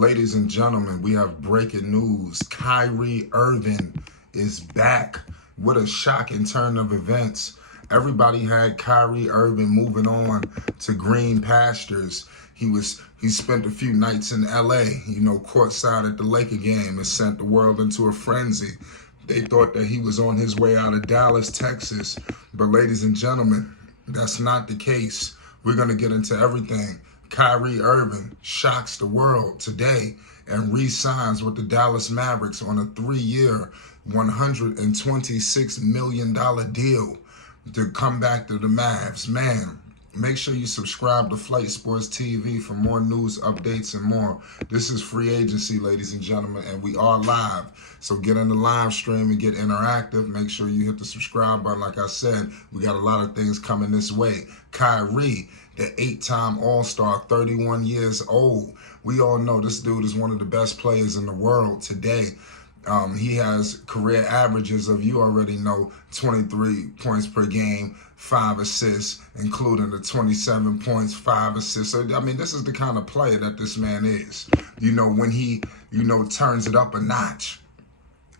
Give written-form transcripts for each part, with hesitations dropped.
Ladies and gentlemen, we have breaking news. Kyrie Irving is back. What a shocking turn of events. Everybody had Kyrie Irving moving on to green pastures. He spent a few nights in LA, courtside at the Laker game, and sent the world into a frenzy. They thought that he was on his way out of Dallas, Texas. But ladies and gentlemen, that's not the case. We're going to get into everything. Kyrie Irving shocks the world today and re-signs with the Dallas Mavericks on a 3-year, $126 million deal to come back to the Mavs. Man, make sure you subscribe to Flight Sports TV for more news, updates, and more. This is free agency, ladies and gentlemen, and we are live. So get in the live stream and get interactive. Make sure you hit the subscribe button. Like I said, we got a lot of things coming this way. Kyrie, the 8-time All-Star, 31 years old. We all know this dude is one of the best players in the world today. He has career averages of, you already know, 23 points per game, 5 assists, including the 27 points, 5 assists. So, I mean, this is the kind of player that this man is. When he, turns it up a notch.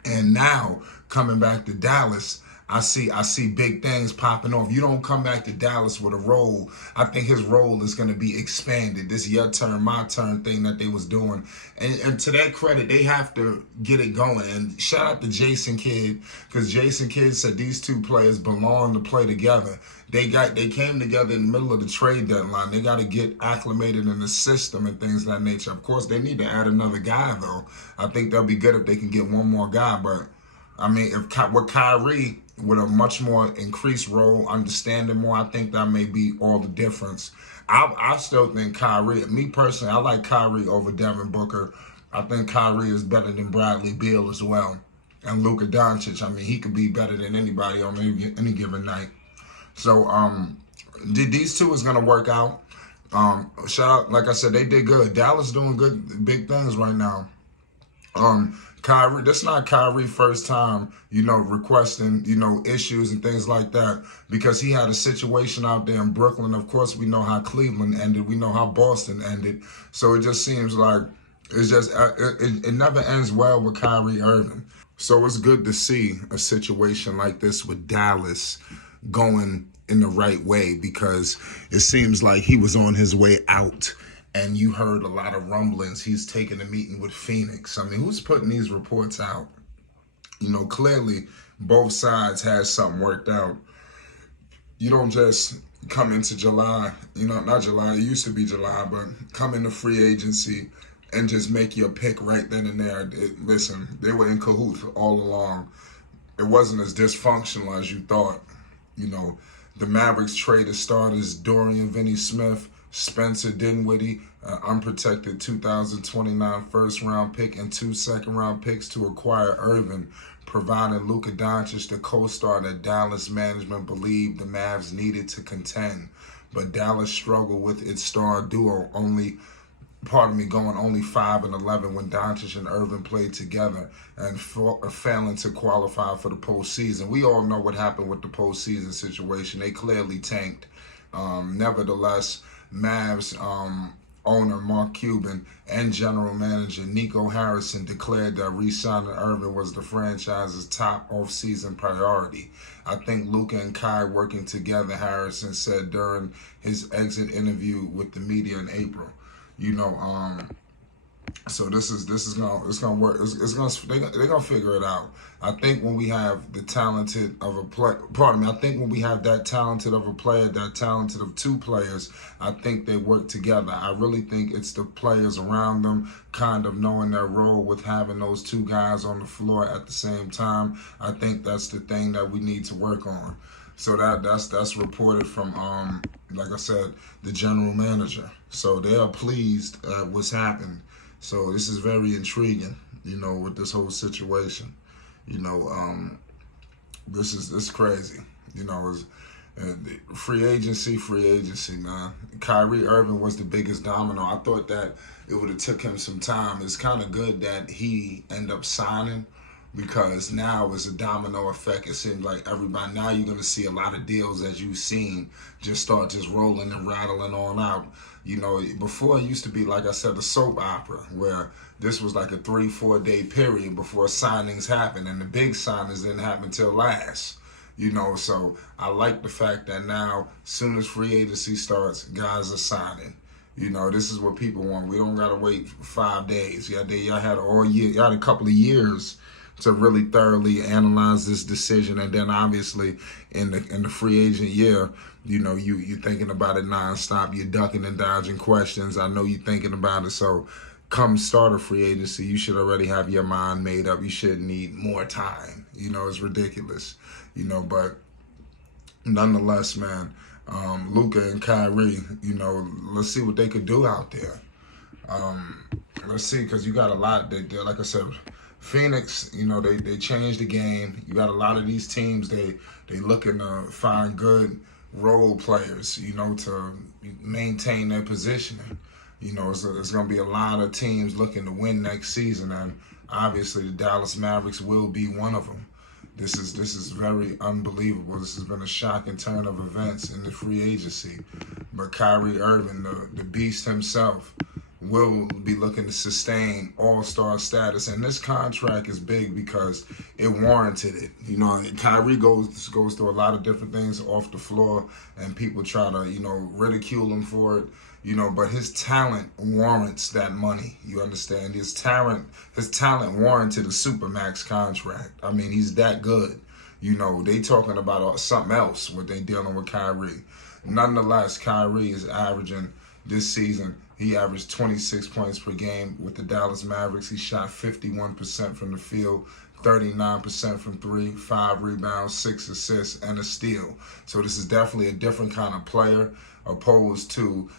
And now, coming back to Dallas, I see big things popping off. You don't come back to Dallas with a role. I think his role is going to be expanded. This your turn, my turn thing that they was doing. And to their credit, they have to get it going. And shout out to Jason Kidd, because Jason Kidd said these two players belong to play together. They came together in the middle of the trade deadline. They got to get acclimated in the system and things of that nature. Of course, they need to add another guy, though. I think that'll be good if they can get one more guy. But, I mean, with Kyrie, with a much more increased role, understanding more, I think that may be all the difference. I still think Kyrie, me personally, I like Kyrie over Devin Booker. I think Kyrie is better than Bradley Beal as well. And Luka Doncic, I mean, he could be better than anybody on any given night. So these two is going to work out. Shout out, like I said, they did good. Dallas doing good, big things right now. Kyrie, this not Kyrie first time, requesting, issues and things like that, because he had a situation out there in Brooklyn. Of course, we know how Cleveland ended. We know how Boston ended. So it just seems like it never ends well with Kyrie Irving. So it's good to see a situation like this with Dallas going in the right way, because it seems like he was on his way out. And you heard a lot of rumblings. He's taking a meeting with Phoenix. I mean, who's putting these reports out? Clearly both sides had something worked out. You don't just come into July, not July, it used to be July, but come into free agency and just make your pick right then and there. Listen, they were in cahoots all along. It wasn't as dysfunctional as you thought. The Mavericks traded starters Dorian Finney-Smith, Spencer Dinwiddie, unprotected 2029 first-round pick and 2 second-round picks to acquire Irving, providing Luka Doncic the co-star that Dallas management believed the Mavs needed to contend. But Dallas struggled with its star duo, going only 5-11 when Doncic and Irving played together, and failing to qualify for the postseason. We all know what happened with the postseason situation. They clearly tanked. Nevertheless, Mavs owner Mark Cuban and general manager Nico Harrison declared that re-signing Irving was the franchise's top off-season priority. I think Luka and Kai working together, Harrison said during his exit interview with the media in April. So it's gonna work. They're gonna figure it out. I think when we have the talented of a play, I think when we have that talented of a player, that talented of two players, I think they work together. I really think it's the players around them kind of knowing their role with having those two guys on the floor at the same time. I think that's the thing that we need to work on. So that's reported from, like I said, the general manager. So they are pleased at what's happened. So this is very intriguing, with this whole situation. This is crazy. Free agency, man. Kyrie Irving was the biggest domino. I thought that it would have took him some time. It's kind of good that he ended up signing because now it's a domino effect. It seems like everybody, now you're going to see a lot of deals, as you've seen, just start just rolling and rattling on out. You know, before it used to be, like I said, a soap opera where this was like a 3-4 day period before signings happened, and the big signings didn't happen till last. You know, so I like the fact that now, soon as free agency starts, guys are signing. You know, this is what people want. We don't gotta wait 5 days. Y'all had all year. Y'all had a couple of years to really thoroughly analyze this decision, and then obviously in the free agent year, you know, you thinking about it nonstop. You're ducking and dodging questions. I know you're thinking about it. So, come start a free agency, you should already have your mind made up. You shouldn't need more time. You know, it's ridiculous. You know, but nonetheless, man, Luka and Kyrie, you know, let's see what they could do out there. Let's see, because you got a lot. Like I said, Phoenix, you know, they changed the game. You got a lot of these teams, they looking to find good role players, you know, to maintain their positioning. You know, it's going to be a lot of teams looking to win next season, and obviously the Dallas Mavericks will be one of them. This is very unbelievable. This has been a shocking turn of events in the free agency. But Kyrie Irving, the beast himself, will be looking to sustain all-star status. And this contract is big because it warranted it. You know, Kyrie goes through a lot of different things off the floor, and people try to, you know, ridicule him for it. You know, but his talent warrants that money. You understand? His talent warranted a supermax contract. I mean, he's that good. You know, they talking about something else when they dealing with Kyrie. Nonetheless, Kyrie is averaging this season. He averaged 26 points per game with the Dallas Mavericks. He shot 51% from the field, 39% from three, 5 rebounds, 6 assists, and a steal. So this is definitely a different kind of player opposed to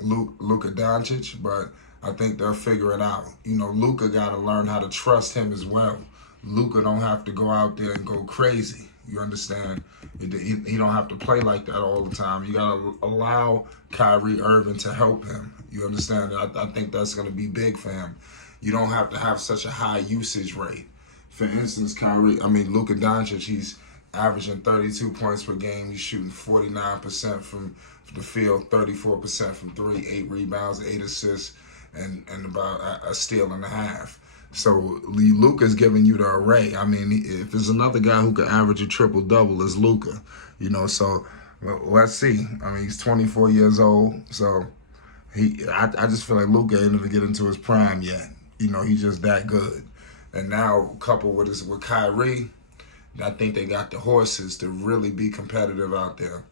Luka Doncic, but I think they'll figure it out. You know, Luka got to learn how to trust him as well. Luka don't have to go out there and go crazy. You understand? He don't have to play like that all the time. You got to allow Kyrie Irving to help him. You understand? I think that's going to be big for him. You don't have to have such a high usage rate. For instance, Luka Doncic, he's averaging 32 points per game. He's shooting 49% from the field, 34% from three, 8 rebounds, 8 assists, and about a steal and a half. So Luka's giving you the array. I mean, if there's another guy who could average a triple-double, it's Luka. You know, so let's see. I mean, he's 24 years old, so I just feel like Luka ain't even get into his prime yet. You know, he's just that good. And now, coupled with Kyrie, I think they got the horses to really be competitive out there.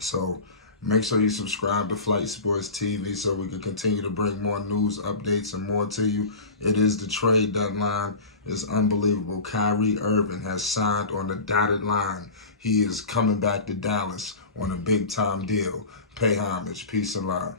So make sure you subscribe to Flight Sports TV so we can continue to bring more news, updates, and more to you. It is the trade deadline. It's unbelievable. Kyrie Irving has signed on the dotted line. He is coming back to Dallas on a big-time deal. Pay homage. Peace and love.